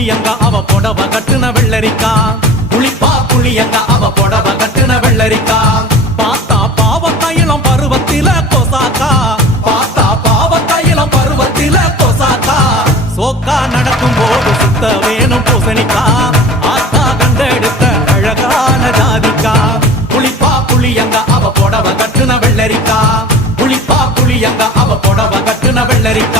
புளியங்க அவ புடவ கட்டுன வெள்ளரிக்கா புளிப்பா புளியங்க அவ புடவ கட்டுன வெள்ளரிக்கா பார்த்தா பாவக்காயிலம் பருவத்தில கொசாக்கா பார்த்தா பாவக்காயிலம் பருவத்தில கொசாக்கா சோக்கா நடக்கும் போது சுத்த வேணும் பூசணிக்கா ஆத்தா கண்டெடுத்த அழகான ஜாதிக்கா புளிப்பா புளியங்க அவ புடவ கட்டுன வெள்ளரிக்கா புளிப்பா புளியங்க அவ புடவ கட்டுன வெள்ளரிக்கா